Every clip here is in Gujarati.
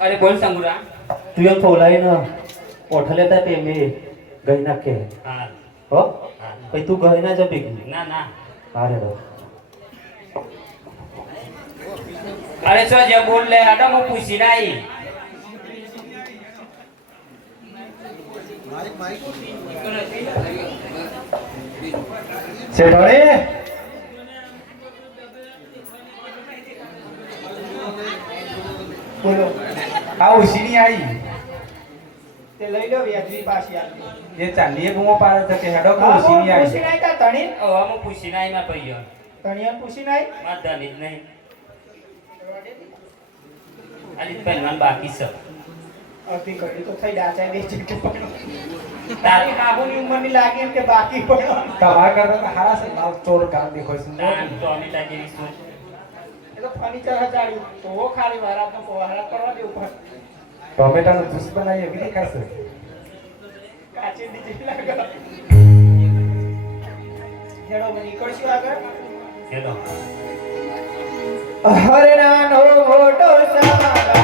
अरे बोल संगुरा तू एक फोलाई ना ओठले त्या ते मी गहिना के हाँ हो हाँ भाई तू गहिना जब बिकी ना ना अरे रो अरे सो जब बोल ले हटा मैं पूछी नहीं શેઠોડે બોલો આ ઉસીની આવી તે લઈ લો વ્યાજની પાછી આપી જે ચાલીએ બૂમો પાડે છે કે હેડો કે ઉસીની આવી પૂછી નાઈ તા તણી ओ हम पूछी नहीं मैं भैया તણીયાને પૂછી નાઈ मैं धनी नहीं अली पहलवान बाकी सब અડધી ઘડી તો થઈ ડાચાઈ દે છે તારી તારી કાબુની ઉંમરની લાગી એમ કે બાકી પડો તમારા કરતા તો હારા છે લાવ ચોર કામ દેખો છે તાન તો અમે તાજી રીશું એ તો ફર્નિચર હજાડ્યું તો ખાલી વારાતનો પોહારા કરવા દેવું પણ ટોમેટાનો જ્યુસ બનાવીએ એવી દેખાશે કાચી દીધી લાગે હેડો મને નીકળશું આગળ चलो હરણાનો મોટો સમારો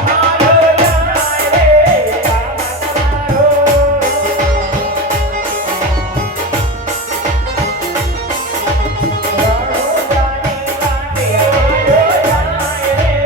જાય રે તમારો રણો જાને વાટે આવ્યો જાય રે તમારો તે જાય રે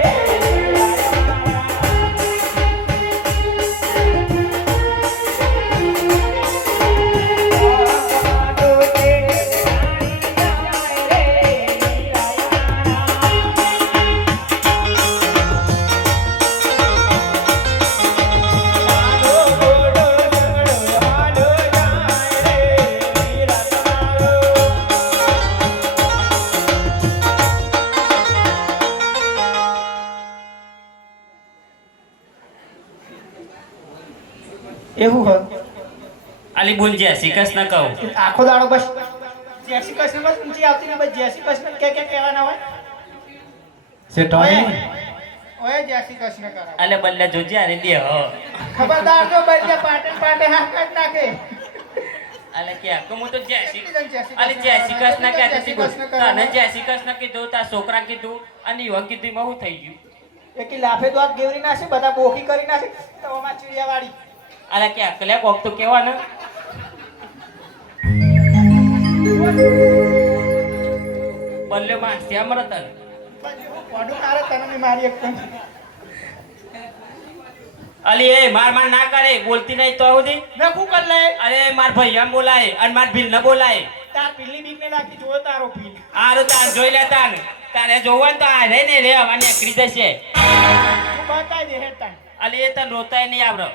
એવું હોય अली बोल जैसी कस न कहो આખો દાડો બસ જય શ્રી કૃષ્ણ બસ ઊંચી આવતી ને બસ જય શ્રી કૃષ્ણ કે કહેવાના હોય શેઠોડે ઓય જય શ્રી કૃષ્ણ કરાવ अले बल्ले जो जे अरे दे हो ખબરદાર જો બલ્લે પાટે પાટે હા કાઢ નાખે अले क्या को मु तो जैसी જય શ્રી अली जैसी कस न જય कहते શ્રી थी કૃષ્ણ तने કરાવ जैसी कस न कीधું તા છોકરા કીધું અને યુવક કીધું માં હું થઈ ગયું એકી લાફે દોત ગેવરી નાખે બધા બોખી કરી નાખે તો આમાં ચીડિયા વાળી અલે કે અકલે કોક તો કેવા ને બલ્લે માં શ્યામ રતન પડું મારે તને બી મારી એક પણ અલી એ માર માર ના કરે બોલતી નહીં તો સુધી મેં શું કર લે અરે માર ભૈયા બોલાય અને માર ભીલ ન બોલાય તાર પીલી બીક ને નાખી જોયો તારો પીલ આરું તાર જોઈ લે તાન તારે જોવાનું તો આ રે ને રે આવવાની એકરી જશે તું બતાય દે હેડ તાન અલી એ તને રોતાય નહીં આવડો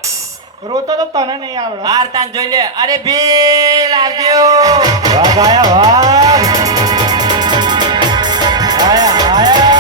રોતો તો તને નહીં આવડે હાર તાન જોઈ લે અરે ભીલ આવજો વાહ આયા વાહ આયા આયા